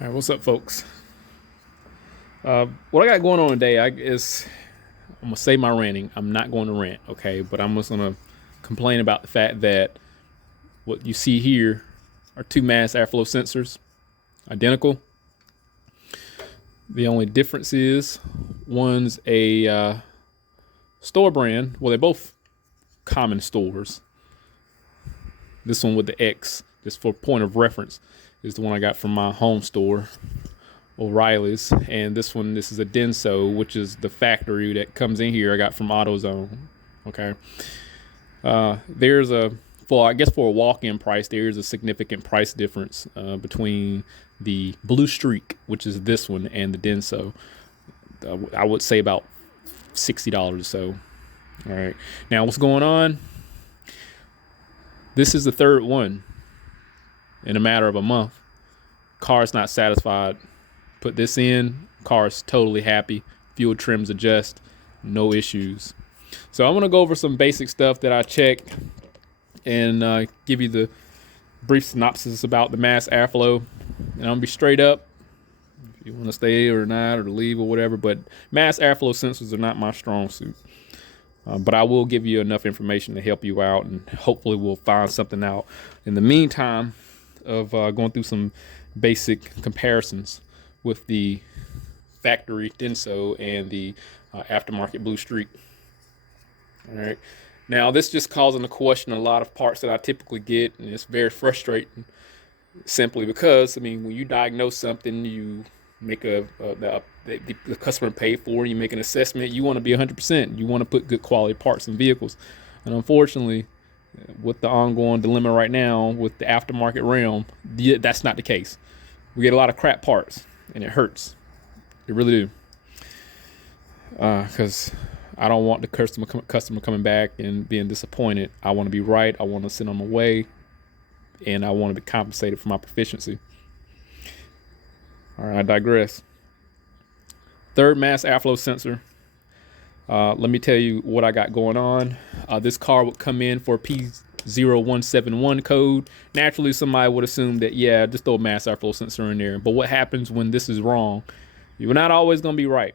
All right, what's up, folks? What I got going on today I'm gonna say my ranting. I'm not going to rant, okay? But I'm just gonna complain about the fact that what you see here are two mass airflow sensors, identical. The only difference is one's a store brand. Well, they're both common stores. This one with the X, just for point of reference, is the one I got from my home store, O'Reilly's, and this is a Denso, which is the factory that comes in here. I got from AutoZone. Okay, there's a for a walk-in price, there is a significant price difference between the Blue Streak, which is this one, and the Denso. I would say about $60 or so. All right, now what's going on? This is the third one in a matter of a month. Car's not satisfied. Put this in, car's totally happy. Fuel trims adjust, no issues. So I'm gonna go over some basic stuff that I checked and give you the brief synopsis about the mass airflow. And I'm gonna be straight up. If you want to stay or not, or leave or whatever, but mass airflow sensors are not my strong suit. But I will give you enough information to help you out, and hopefully we'll find something out in the meantime of going through some basic comparisons with the factory Denso and the aftermarket Blue Streak. All right. Now, this just causing to question a lot of parts that I typically get, and it's very frustrating simply because, I mean, when you diagnose something, you make the customer pay for, you make an assessment, you want to be 100%. You want to put good quality parts in vehicles. And unfortunately, with the ongoing dilemma right now with the aftermarket realm, that's not the case. We get a lot of crap parts, and it hurts. It really do. Because I don't want the customer coming back and being disappointed. I want to be right. I want to send them away, and I want to be compensated for my proficiency. All right, I digress. Third mass airflow sensor. Let me tell you what I got going on. This car would come in for a P0171 code. Naturally, somebody would assume that, yeah, just throw a mass airflow sensor in there. But what happens when this is wrong? You're not always going to be right.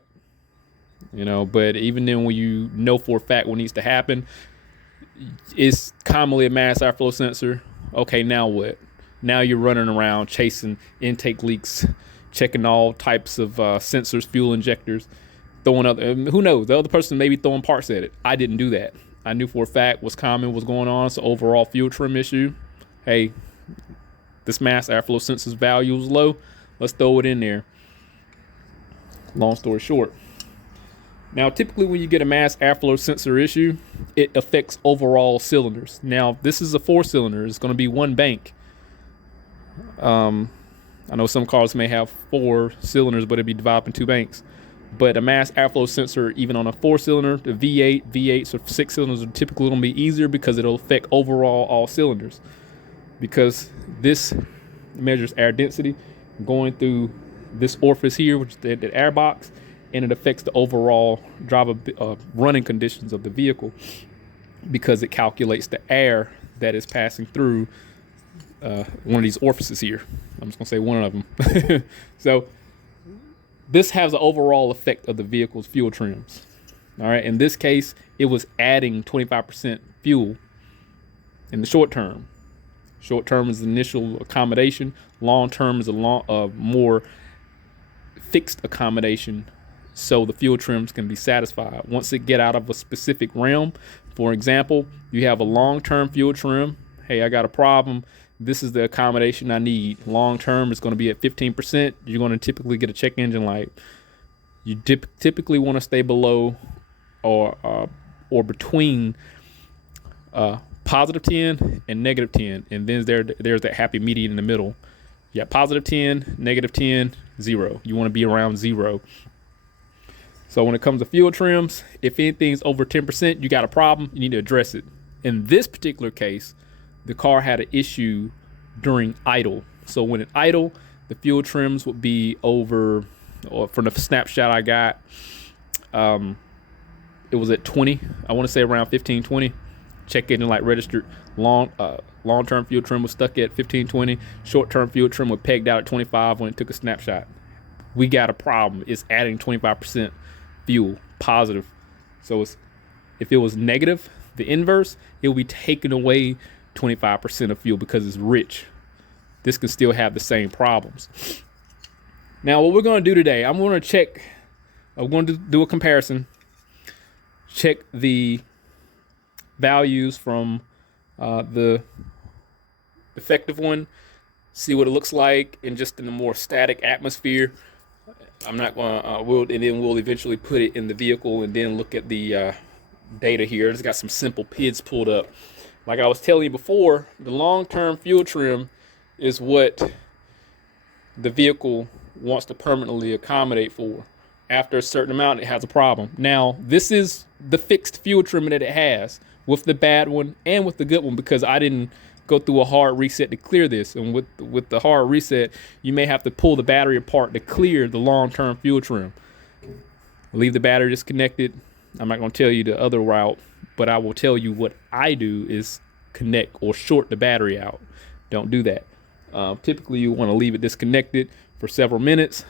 But even then, when you know for a fact what needs to happen, it's commonly a mass airflow sensor. Okay, now what? Now you're running around chasing intake leaks, checking all types of sensors, fuel injectors, throwing other, who knows, the other person may be throwing parts at it. I didn't do that. I knew for a fact what's common, what's going on. So overall fuel trim issue. Hey, this mass airflow sensor's value is low. Let's throw it in there. Long story short. Now, typically when you get a mass airflow sensor issue, it affects overall cylinders. Now, this is a 4-cylinder. It's going to be one bank. I know some cars may have 4 cylinders, but it'd be divided in 2 banks. But a mass airflow sensor, even on a 4-cylinder, the V8s or 6 cylinders are typically going to be easier because it'll affect overall all cylinders. Because this measures air density going through this orifice here, which is the air box, and it affects the overall running conditions of the vehicle because it calculates the air that is passing through one of these orifices here. I'm just gonna say one of them. So this has an overall effect of the vehicle's fuel trims. All right. In this case, it was adding 25% fuel in the short term. Short term is the initial accommodation. Long term is a more fixed accommodation, so the fuel trims can be satisfied. Once it get out of a specific realm, for example, you have a long-term fuel trim. Hey, I got a problem. This is the accommodation I need. Long term is going to be at 15%. You're going to typically get a check engine light. You typically want to stay below or between positive 10 and negative 10, and then there's that happy median in the middle. You got positive 10, negative 10, 0. You want to be around 0. So when it comes to fuel trims, if anything's over 10%, you got a problem. You need to address it. In this particular case, the car had an issue during idle. So when it idle, the fuel trims would be over, or from the snapshot I got, it was at 20. I want to say around 15, 20. check engine light registered. Long-term fuel trim was stuck at 1520. Short-term fuel trim was pegged out at 25 when it took a snapshot. We got a problem. It's adding 25% fuel, positive. So if it was negative, the inverse, it will be taking away 25% of fuel because it's rich. This can still have the same problems. Now, what we're going to do today, I'm going to do a comparison. Check the values from the effective one, see what it looks like in just in a more static atmosphere. I'm not going to, and then we'll eventually put it in the vehicle and then look at the data here. It's got some simple PIDs pulled up. Like I was telling you before, the long-term fuel trim is what the vehicle wants to permanently accommodate for. After a certain amount, it has a problem. Now, this is the fixed fuel trim that it has with the bad one and with the good one, because I didn't go through a hard reset to clear this. And with the hard reset, you may have to pull the battery apart to clear the long-term fuel trim. Leave the battery disconnected. I'm not going to tell you the other route, but I will tell you what I do is connect or short the battery out. Don't do that. Typically, you want to leave it disconnected for several minutes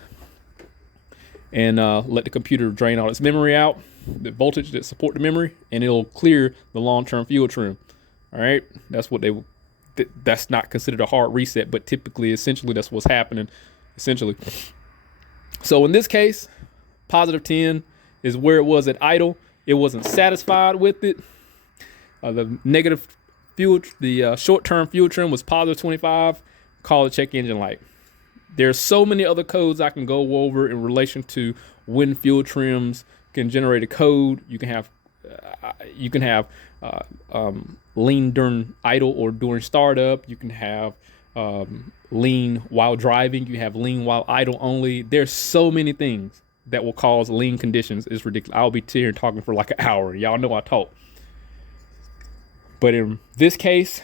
and let the computer drain all its memory out, the voltage that support the memory, and it'll clear the long-term fuel trim. All right, that's what that's not considered a hard reset, but typically, essentially, that's what's happening. Essentially, so in this case, positive 10 is where it was at idle. It wasn't satisfied with it. The negative fuel, the short-term fuel trim was positive 25. Call the check engine light. There's so many other codes I can go over in relation to when fuel trims can generate a code. You can have lean during idle or during startup. You can have lean while driving. You have lean while idle only. There's so many things that will cause lean conditions. It's ridiculous. I'll be here talking for like an hour. Y'all know I talk. But in this case,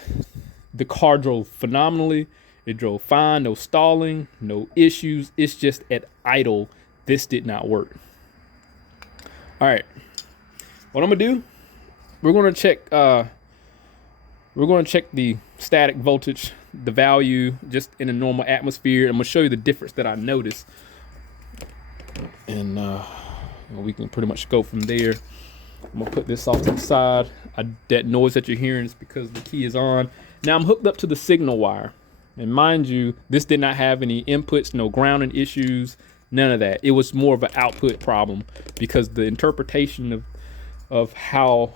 the car drove phenomenally. It drove fine, no stalling, no issues. It's just at idle, this did not work. All right, what I'm gonna do, we're gonna check the static voltage, the value just in a normal atmosphere. I'm gonna show you the difference that I noticed, and we can pretty much go from there. I'm gonna put this off to the side. That noise that you're hearing is because the key is on. Now I'm hooked up to the signal wire. And mind you, this did not have any inputs, no grounding issues, none of that. It was more of an output problem because the interpretation of how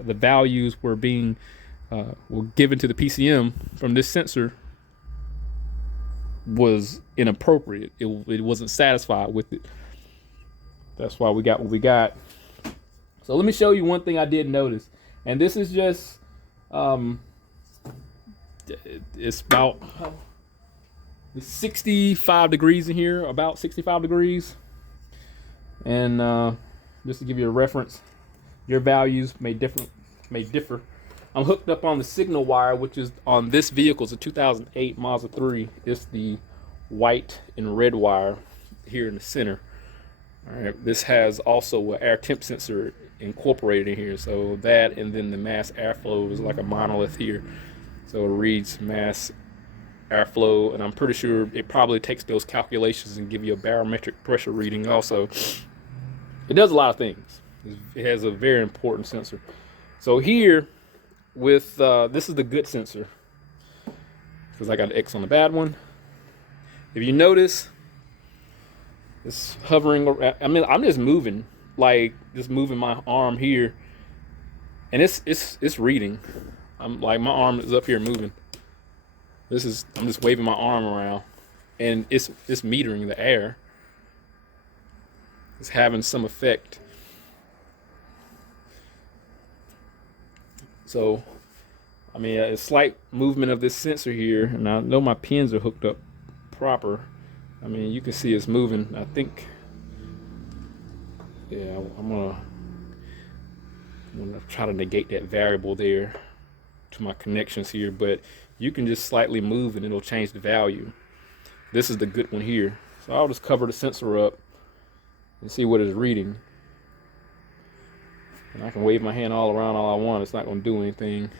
the values were being were given to the PCM from this sensor was inappropriate. It wasn't satisfied with it. That's why we got what we got. So let me show you one thing I did notice, and this is just it's about 65 degrees in here, about 65 degrees. And just to give you a reference, your values may differ. I'm hooked up on the signal wire, which is on this vehicle. It's a 2008 Mazda 3. It's the white and red wire here in the center. All right, this has also an air temp sensor incorporated in here. So that, and then the mass airflow is like a monolith here. So it reads mass airflow, and I'm pretty sure it probably takes those calculations and give you a barometric pressure reading also. It does a lot of things. It has a very important sensor. So here, with this is the good sensor, because I got an X on the bad one. If you notice, it's hovering around. I mean, I'm just moving, like just moving my arm here, and it's reading. I'm like, my arm is up here moving. I'm just waving my arm around, and it's metering the air. It's having some effect. So, I mean, a slight movement of this sensor here, and I know my pins are hooked up proper. I mean, you can see it's moving. I think, yeah, I'm gonna try to negate that variable there to my connections here, but you can just slightly move and it'll change the value. This is the good one here. So I'll just cover the sensor up and see what it's reading. And I can wave my hand all around all I want. It's not going to do anything.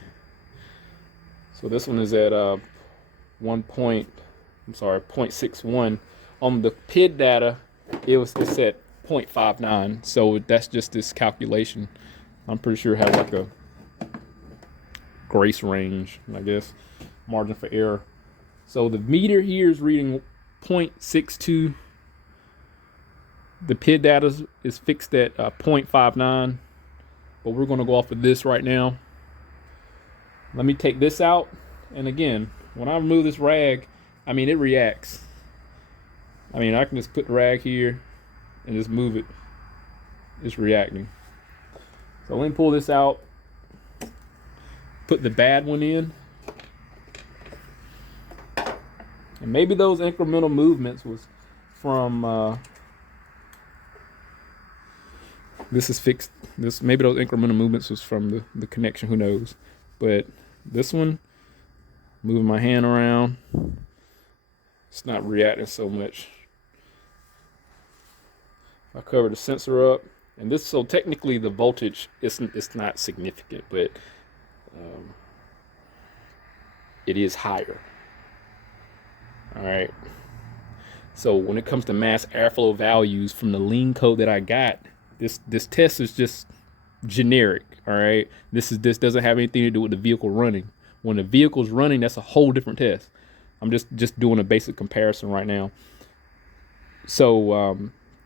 So this one is at 0.61. On the PID data, it's at 0.59. So that's just this calculation. I'm pretty sure it has like a grace range, I guess, margin for error. So the meter here is reading 0.62. The PID data is fixed at 0.59, but we're going to go off of this right now. Let me take this out, and again, when I remove this rag, I mean, it reacts. I mean, I can just put the rag here and just move it. It's reacting. So let me pull this out, put the bad one in, and maybe those incremental movements was from this is fixed. Maybe those incremental movements was from the connection. Who knows? But this one, moving my hand around, it's not reacting so much. I cover the sensor up, and this, so technically the voltage it's not significant, but it is higher. All right. So when it comes to mass airflow values from the lean code that I got, this test is just generic. All right. This doesn't have anything to do with the vehicle running. When the vehicle's running, that's a whole different test. I'm just doing a basic comparison right now. So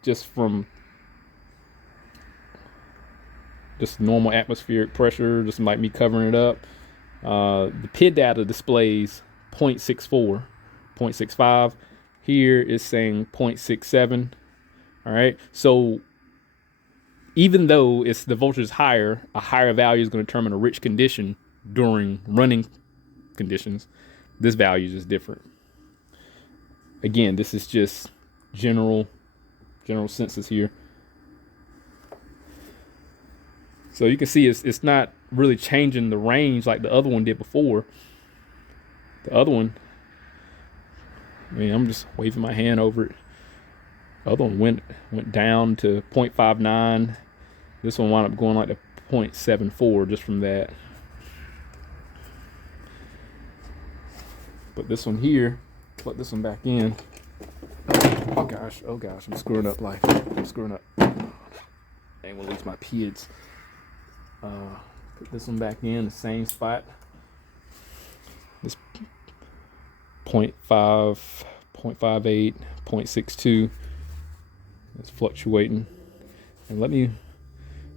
just from just normal atmospheric pressure, just like me covering it up, the PID data displays 0.64, 0.65. Here is saying 0.67. All right. So even though the voltage is higher, a higher value is going to determine a rich condition during running conditions. This value is just different. Again, this is just general census here. So you can see it's not really changing the range like the other one did before. The other one, I mean, I'm just waving my hand over it. The other one went down to 0.59. This one wound up going like to 0.74 just from that. But this one here, plug this one back in. Oh gosh, I'm screwing up life. I'm screwing up. I ain't gonna lose my PIDs. Put this one back in the same spot. This 0.5, 0.58, 0.62. It's fluctuating. And let me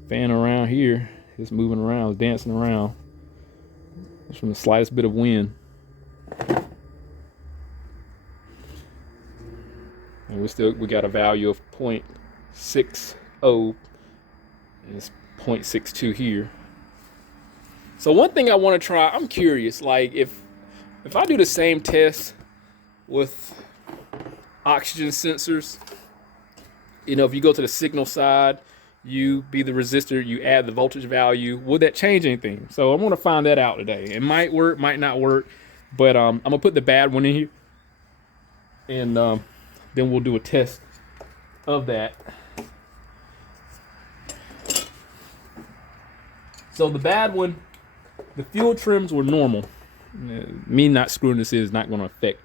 fan around here. It's moving around, it's dancing around. Just from the slightest bit of wind. And we got a value of 0.60 and it's 0.62 here. So one thing I want to try, I'm curious, like if I do the same test with oxygen sensors, you know, if you go to the signal side, you be the resistor, you add the voltage value, would that change anything? So I'm going to find that out today. It might work, might not work, but I'm going to put the bad one in here, and then we'll do a test of that. So the bad one, the fuel trims were normal. Me not screwing this is not going to affect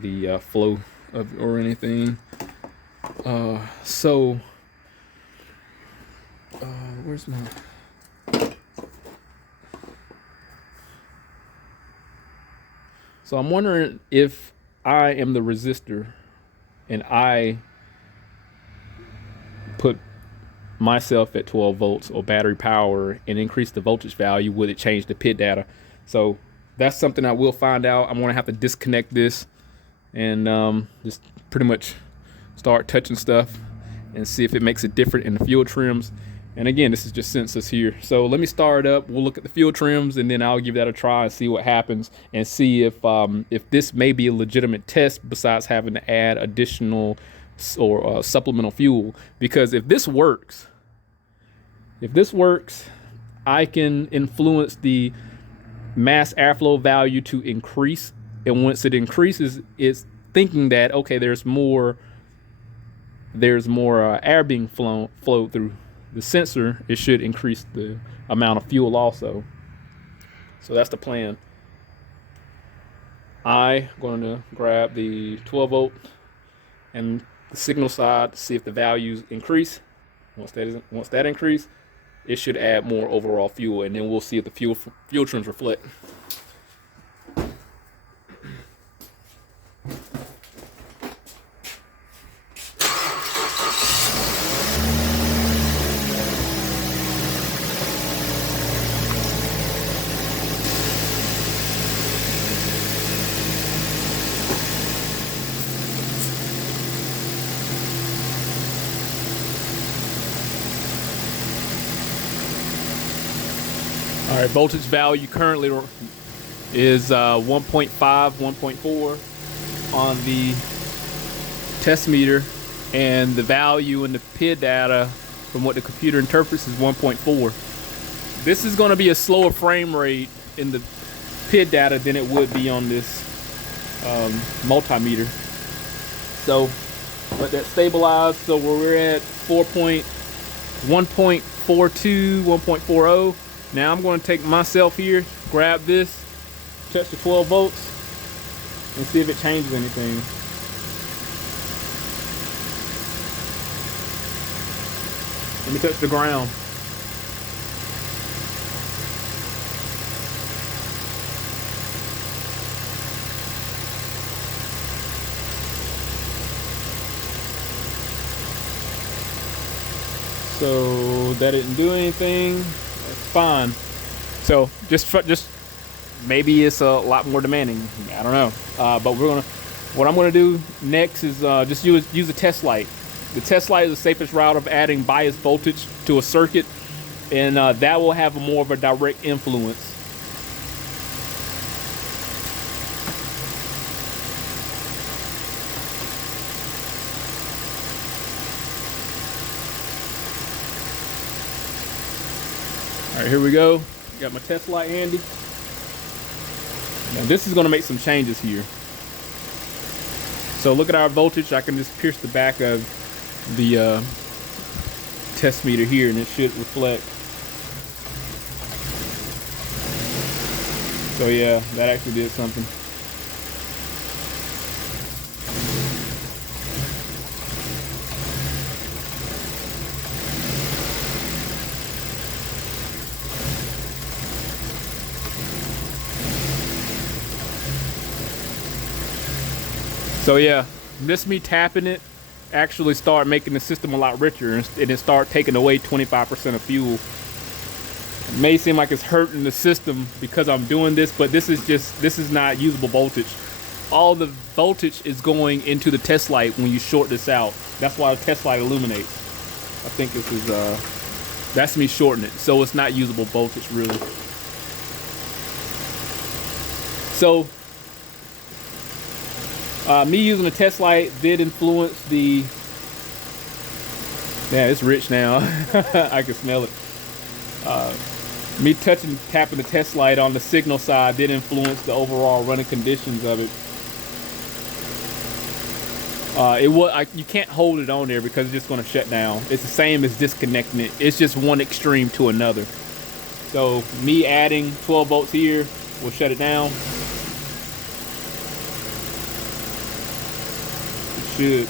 the flow of or anything. So where's my? So I'm wondering if I am the resistor and I put myself at 12 volts or battery power and increase the voltage value, would it change the PID data? So that's something I will find out. I'm going to have to disconnect this and just pretty much start touching stuff and see if it makes it different in the fuel trims. And again, this is just census here. So let me start it up. We'll look at the fuel trims and then I'll give that a try and see what happens and see if this may be a legitimate test besides having to add additional or supplemental fuel. Because if this works, I can influence the mass airflow value to increase. And once it increases, it's thinking that, okay, there's more air being flowed through the sensor, it should increase the amount of fuel also. So that's the plan. I'm going to grab the 12 volt and the signal side to see if the values increase. Once that increase, it should add more overall fuel, and then we'll see if the fuel trims reflect. All right, voltage value currently is 1.5, 1.4 on the test meter, and the value in the PID data from what the computer interprets is 1.4. This is going to be a slower frame rate in the PID data than it would be on this multimeter. So let that stabilize. So where we're at 1.42, 1.40. Now I'm going to take myself here, grab this, touch the 12 volts, and see if it changes anything. Let me touch the ground. So that didn't do anything. Fine. So just maybe it's a lot more demanding. I don't know. But what I'm gonna do next is just use a test light. The test light is the safest route of adding bias voltage to a circuit, and that will have more of a direct influence. All right, here we go. Got my test light handy. Now this is going to make some changes here. So look at our voltage. I can just pierce the back of the test meter here, and it should reflect. So yeah, that actually did something. So yeah, this me tapping it actually start making the system a lot richer, and it start taking away 25% of fuel. It may seem like it's hurting the system because I'm doing this, but this is not usable voltage. All the voltage is going into the test light when you short this out. That's why the test light illuminates. I think this is that's me shorting it, so it's not usable voltage really. So me using the test light did influence the. Yeah, it's rich now. I can smell it. Me tapping the test light on the signal side did influence the overall running conditions of it. You can't hold it on there because it's just going to shut down. It's the same as disconnecting it. It's just one extreme to another. So me adding 12 volts here will shut it down. Should.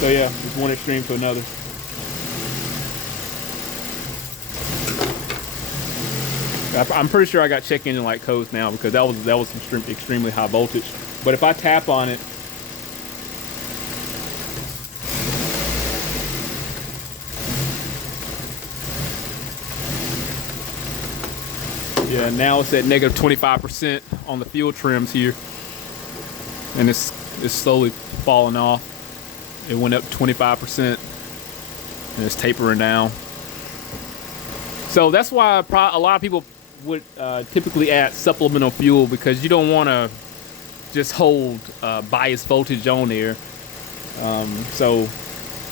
So yeah, it's one extreme to another. I'm pretty sure I got check engine light codes now because that was extremely high voltage. But if I tap on it, yeah, now it's at negative 25% on the fuel trims here. And it's slowly falling off. It went up 25% and it's tapering down. So that's why a lot of people would typically add supplemental fuel, because you don't want to just hold bias voltage on there. So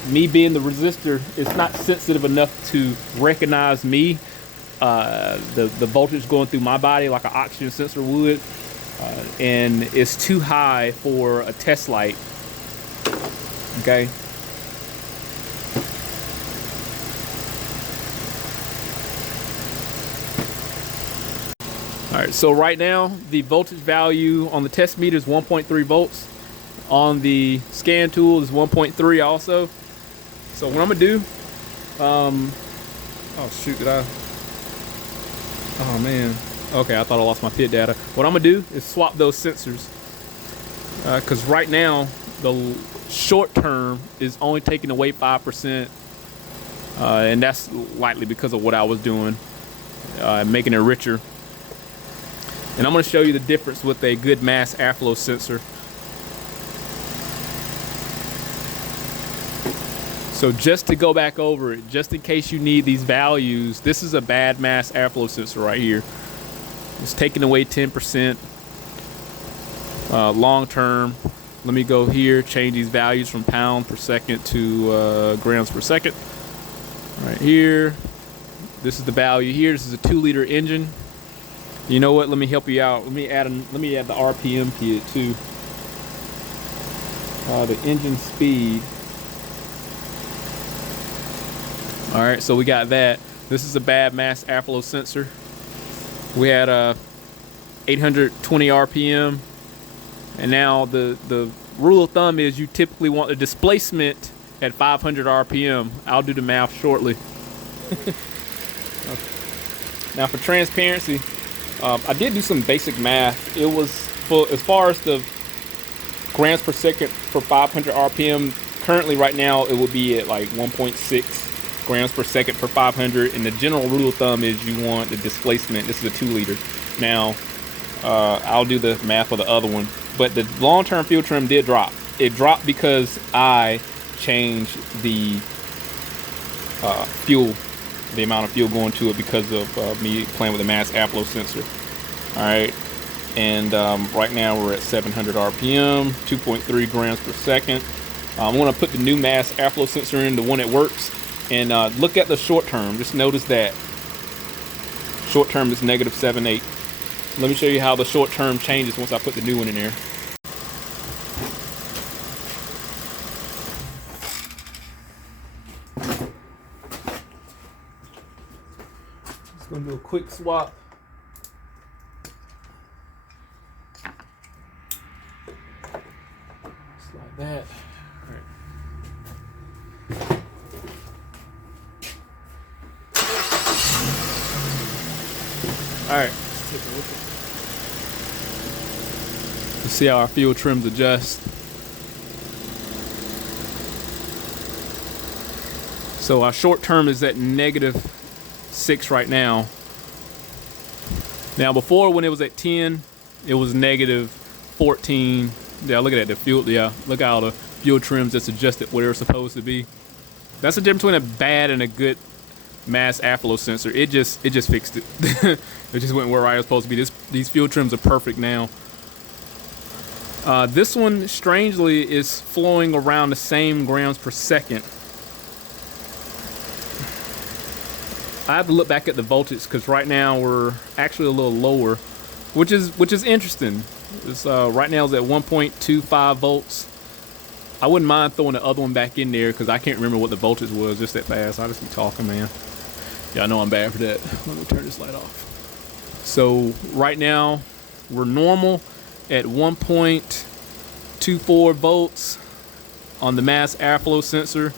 me being the resistor, it's not sensitive enough to recognize me, the voltage going through my body like an oxygen sensor would. And it's too high for a test light. Okay. All right, so right now the voltage value on the test meter is 1.3 volts. On the scan tool is 1.3 also. So what I'm gonna do, oh shoot, did I? Oh man. Okay, I thought I lost my pit data. What I'm gonna do is swap those sensors, because right now the short term is only taking away 5%, and that's likely because of what I was doing, making it richer. And I'm gonna show you the difference with a good mass airflow sensor. So just to go back over it, just in case you need these values, this is a bad mass airflow sensor right here. It's taking away 10%. Long term, let me go here, change these values from pound per second to grams per second. Right here, this is the value here. This is a 2-liter engine. You know what? Let me help you out. Let me add the RPM to it too. The engine speed. All right, so we got that. This is a bad mass airflow sensor. We had 820 RPM, and now the rule of thumb is you typically want the displacement at 500 RPM. I'll do the math shortly. Now for transparency, I did do some basic math. It was as far as the grams per second for 500 RPM. Currently, right now, it would be at like 1.6 grams per second for 500. And the general rule of thumb is you want the displacement. This is a 2-liter. Now, I'll do the math for the other one. But the long-term fuel trim did drop. It dropped because I changed the fuel. The amount of fuel going to it because of me playing with a mass airflow sensor. All right, and right now we're at 700 RPM, 2.3 grams per second. I'm going to put the new mass airflow sensor in, the one that works, and look at the short term. Just notice that short term is negative 7.8. Let me show you how the short term changes once I put the new one in there. Gonna do a quick swap. Just like that. All right. Let's take a look. Let's see how our fuel trims adjust. So our short term is at negative 6 right now. Now before, when it was at 10, it was negative 14. Yeah, look at that. The fuel, yeah, look how the fuel trims just adjusted where they're supposed to be. That's the difference between a bad and a good mass airflow sensor. It just fixed it. It just went where I was supposed to be. These fuel trims are perfect now. This one, strangely, is flowing around the same grams per second. I have to look back at the voltage because right now we're actually a little lower, which is interesting. It's right now it's at 1.25 volts. I wouldn't mind throwing the other one back in there because I can't remember what the voltage was just that fast. I just be talking, man. Yeah, I know I'm bad for that. Let me turn this light off. So right now we're normal at 1.24 volts on the mass airflow sensor,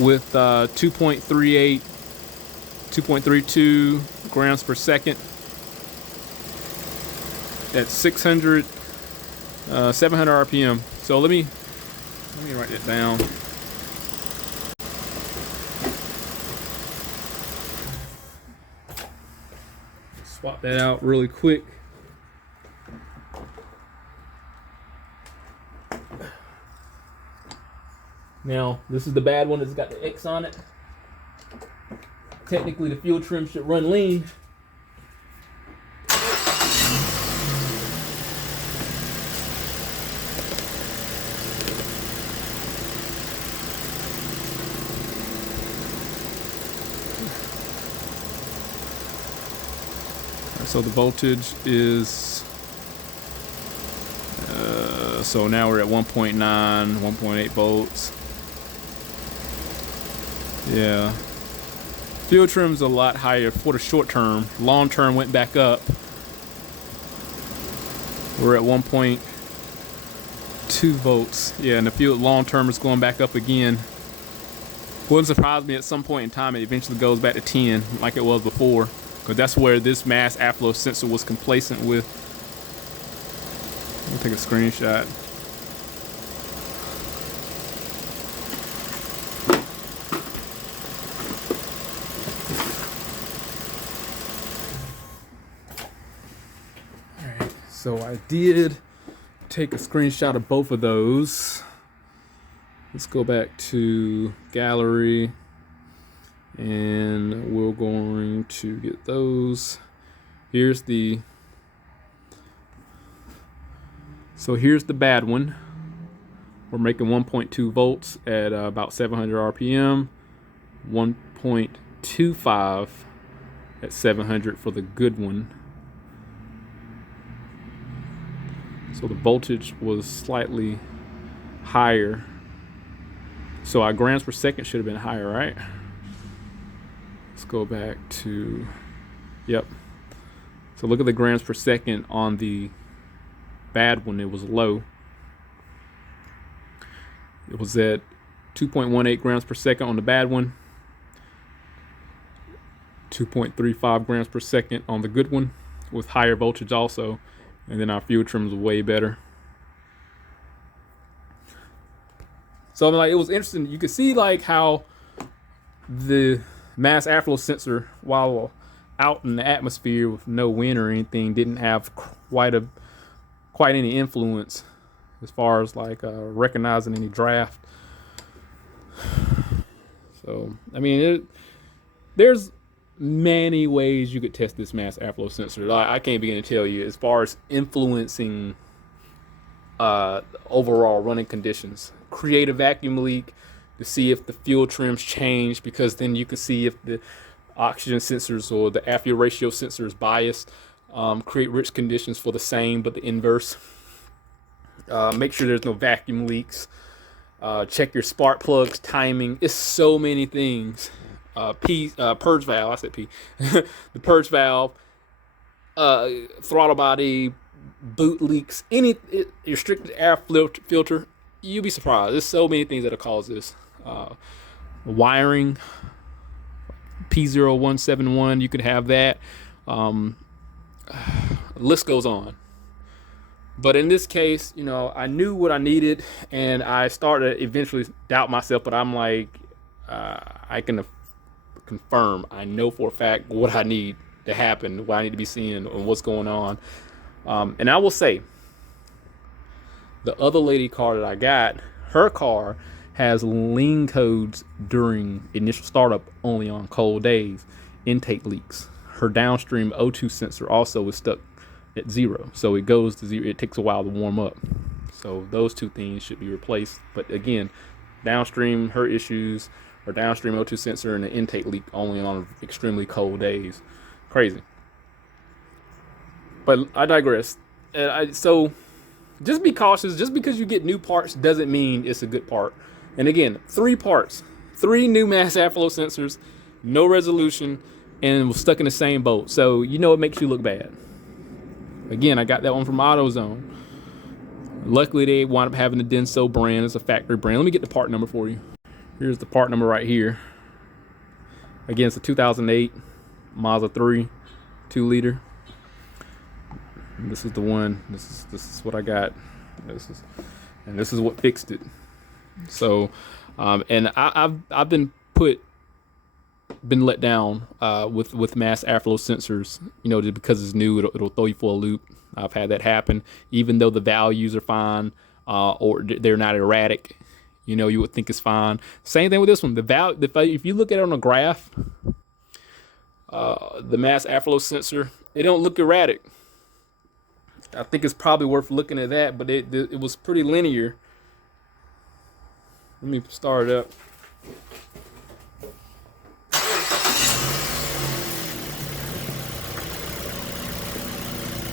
with 2.38, 2.32 grams per second at 700 RPM. So let me write that down. Swap that out really quick. Now, this is the bad one that's got the X on it. Technically, the fuel trim should run lean. So the voltage is so now we're at 1.9, 1.8 volts. Yeah. Fuel trim's a lot higher for the short term. Long term went back up. We're at 1.2 volts. Yeah, and the fuel long term is going back up again. Wouldn't surprise me at some point in time it eventually goes back to 10 like it was before, because that's where this mass airflow sensor was complacent with. I'll take a screenshot. Alright, so I did take a screenshot of both of those. Let's go back to gallery, and we're going to get those. Here's the bad one. We're making 1.2 volts at about 700 RPM, 1.25 at 700 for the good one. So the voltage was slightly higher. So our grams per second should have been higher, right? Let's go back to, yep. So look at the grams per second on the bad one. It was low. It was at 2.18 grams per second on the bad one, 2.35 grams per second on the good one, with higher voltage also. And then our fuel trim was way better. So like, it was interesting. You could see like how the mass airflow sensor, while out in the atmosphere with no wind or anything, didn't have quite any influence as far as like recognizing any draft. So I mean, there's many ways you could test this mass airflow sensor. I can't begin to tell you as far as influencing overall running conditions. Create a vacuum leak to see if the fuel trims change, because then you can see if the oxygen sensors or the air-fuel ratio sensor is biased. Create rich conditions for the same but the inverse. Make sure there's no vacuum leaks. Check your spark plugs, timing. It's so many things. Purge valve, I said P. The purge valve, throttle body, boot leaks, restricted air filter. You'll be surprised. There's so many things that'll cause this. Wiring, P0171, you could have that. The list goes on. But in this case, you know, I knew what I needed, and I started to eventually doubt myself. But I'm like, I can confirm. I know for a fact what I need to happen, what I need to be seeing, and what's going on. And I will say, the other lady car that I got, her car has lean codes during initial startup only on cold days, intake leaks. Her downstream O2 sensor also is stuck at 0. So it goes to 0. It takes a while to warm up. So those two things should be replaced. But again, downstream, her issues, her downstream O2 sensor and the intake leak only on extremely cold days. Crazy. But I digress. So just be cautious. Just because you get new parts doesn't mean it's a good part. And again, 3 parts, 3 new mass airflow sensors, no resolution, and was stuck in the same boat. So you know it makes you look bad. Again, I got that one from AutoZone. Luckily, they wound up having the Denso brand. It's a factory brand. Let me get the part number for you. Here's the part number right here. Again, it's a 2008 Mazda 3 2-liter. This is the one. This is what I got. This is what fixed it. So, and I've been let down with mass airflow sensors. You know, just because it's new, it'll throw you for a loop. I've had that happen, even though the values are fine or they're not erratic. You know, you would think it's fine. Same thing with this one. If you look at it on a graph, the mass airflow sensor, it don't look erratic. I think it's probably worth looking at that, but it was pretty linear. Let me start it up.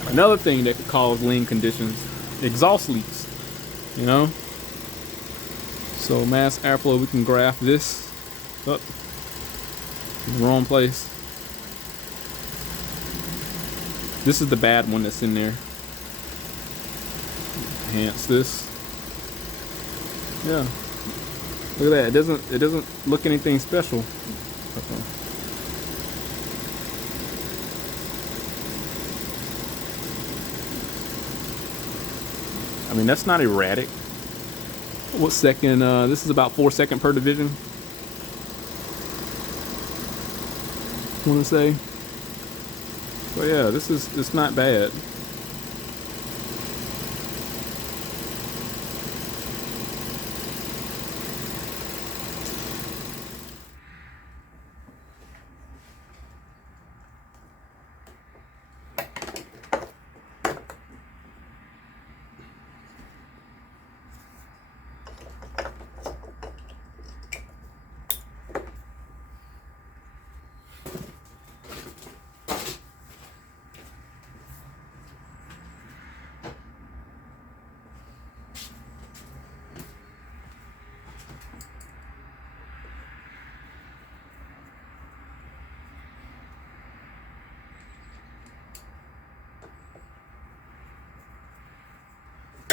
Another thing that could cause lean conditions, exhaust leaks, you know? So mass airflow, we can graph this up. In the wrong place. This is the bad one that's in there. Enhance this. Yeah. Look at that. It doesn't look anything special. I mean, that's not erratic. What second? This is about 4 seconds per division. I want to say. So yeah, it's not bad.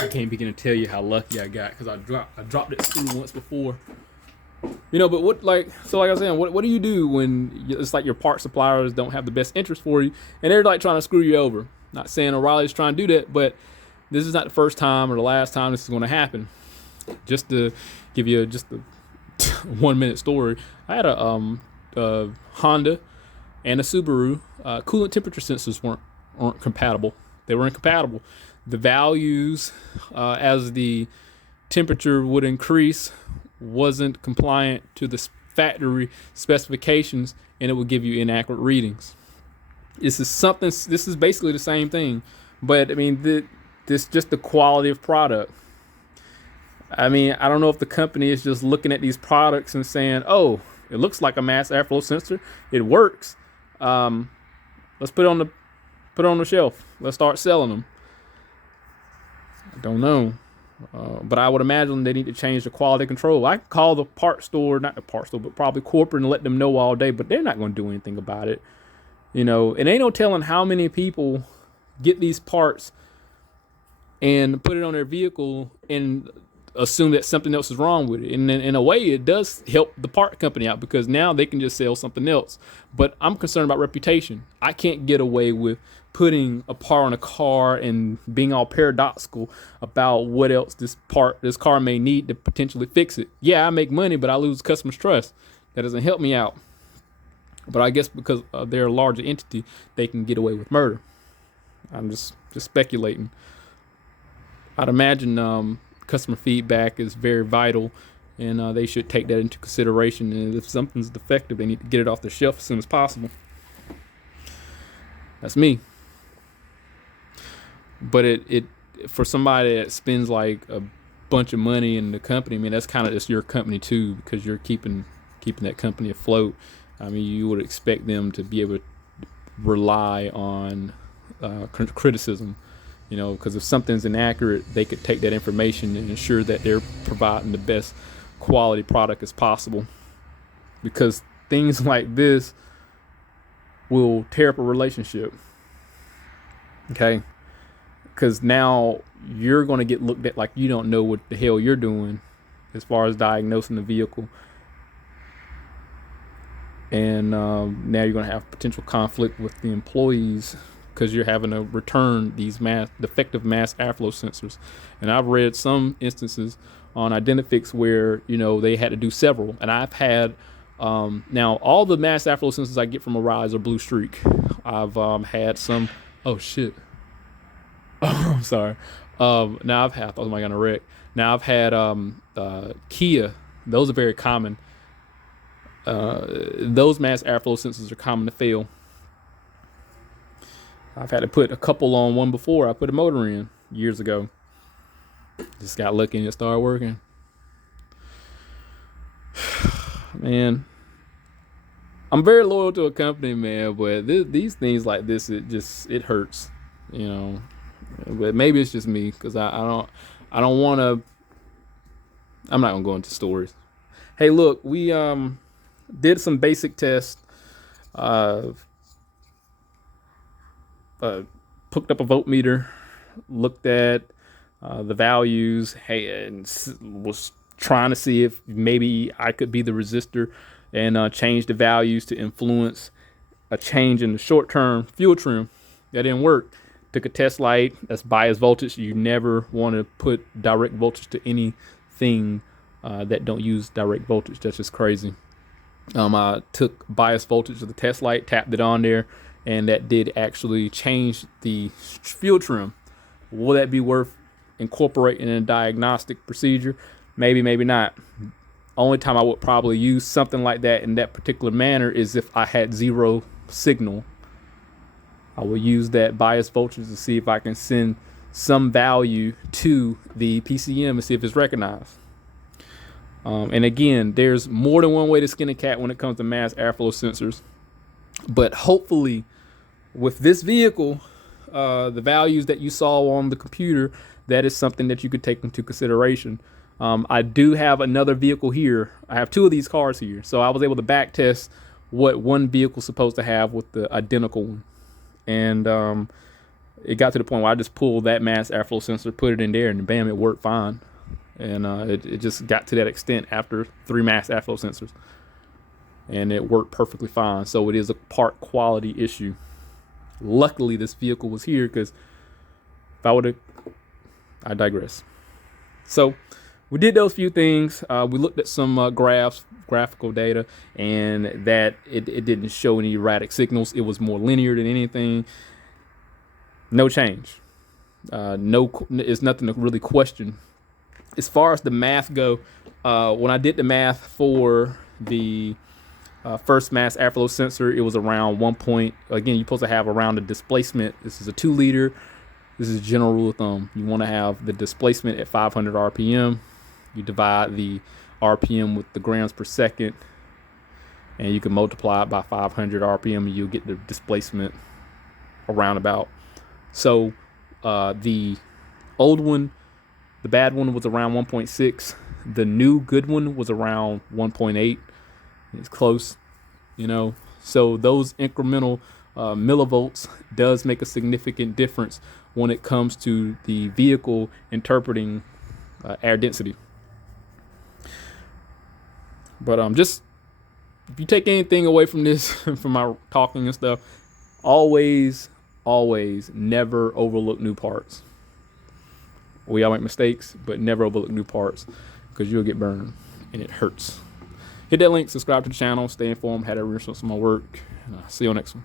I can't begin to tell you how lucky I got because I dropped that screw once before. You know, but what like I was saying, what do you do when it's like your part suppliers don't have the best interest for you and they're like trying to screw you over? Not saying O'Reilly's trying to do that, but this is not the first time or the last time this is going to happen. Just to give you just a 1 minute story, I had a Honda and a Subaru. Coolant temperature sensors weren't compatible. They were incompatible. The values as the temperature would increase wasn't compliant to the factory specifications, and it would give you inaccurate readings. This is basically the same thing, but I mean, this just the quality of product. I mean, I don't know if the company is just looking at these products and saying, "Oh, it looks like a mass airflow sensor. It works. Let's put it on the shelf. Let's start selling them." I don't know. But I would imagine they need to change the quality control. I can call the part store, not the part store, but probably corporate and let them know all day, but they're not going to do anything about it. You know, and ain't no telling how many people get these parts and put it on their vehicle and assume that something else is wrong with it. And in a way, it does help the part company out because now they can just sell something else. But I'm concerned about reputation. I can't get away with putting a part on a car and being all paradoxical about what else this car may need to potentially fix it. Yeah, I make money, but I lose customers' trust. That doesn't help me out. But I guess because they're a larger entity, they can get away with murder. I'm just speculating. I'd imagine customer feedback is very vital, and they should take that into consideration. And if something's defective, they need to get it off the shelf as soon as possible. That's me. But it for somebody that spends like a bunch of money in the company, I mean, that's kind of just your company too, because you're keeping that company afloat. I mean, you would expect them to be able to rely on criticism, you know, because if something's inaccurate, they could take that information and ensure that they're providing the best quality product as possible. Because things like this will tear up a relationship. Okay? Because now you're going to get looked at like you don't know what the hell you're doing as far as diagnosing the vehicle. And now you're going to have potential conflict with the employees because you're having to return these defective mass airflow sensors. And I've read some instances on Identifix where, you know, they had to do several. And I've had, now all the mass airflow sensors I get from Arise are Blue Streak. I've had some, oh shit. Oh, I'm sorry. Now I've had, I thought I was going to wreck. Now I've had Kia. Those are very common. Those mass airflow sensors are common to fail. I've had to put a couple on one before I put a motor in years ago. Just got lucky and it started working. Man, I'm very loyal to a company, man, but these things like this, it hurts, you know. But maybe it's just me because I don't want to. I'm not gonna go into stories. Hey, look, we did some basic tests Hooked up a voltmeter, looked at the values, hey, and was trying to see if maybe I could be the resistor and change the values to influence a change in the short-term fuel trim. That didn't work. Took a test light, that's bias voltage. You never want to put direct voltage to anything that don't use direct voltage. That's just crazy. I took bias voltage of the test light, tapped it on there, and that did actually change the fuel trim. Will that be worth incorporating in a diagnostic procedure? Maybe, maybe not. Only time I would probably use something like that in that particular manner is if I had zero signal. I will use that bias voltage to see if I can send some value to the PCM and see if it's recognized. And again, there's more than one way to skin a cat when it comes to mass airflow sensors. But hopefully, with this vehicle, the values that you saw on the computer, that is something that you could take into consideration. I do have another vehicle here. I have two of these cars here. So I was able to back test what one vehicle is supposed to have with the identical one. And it got to the point where I just pulled that mass airflow sensor, put it in there, and bam, it worked fine. And it just got to that extent after 3 mass airflow sensors. And it worked perfectly fine. So it is a part quality issue. Luckily, this vehicle was here, because if I would have, I digress. So we did those few things. We looked at some graphical data, and that it didn't show any erratic signals. It was more linear than anything. No change. It's nothing to really question. As far as the math go, when I did the math for the first mass airflow sensor, it was around 1 point. Again, you're supposed to have around the displacement. This is a 2 liter. This is a general rule of thumb. You want to have the displacement at 500 RPM. You divide the RPM with the grams per second, and you can multiply it by 500 RPM, and you'll get the displacement around about. So the old one, the bad one, was around 1.6. The new good one was around 1.8. It's close, you know. So those incremental millivolts does make a significant difference when it comes to the vehicle interpreting air density. But just, if you take anything away from this, from my talking and stuff, always never overlook new parts. We all make mistakes, but never overlook new parts, because you'll get burned and it hurts. Hit that link, subscribe to the channel, stay informed, had a resource on my work, and I'll see you on the next one.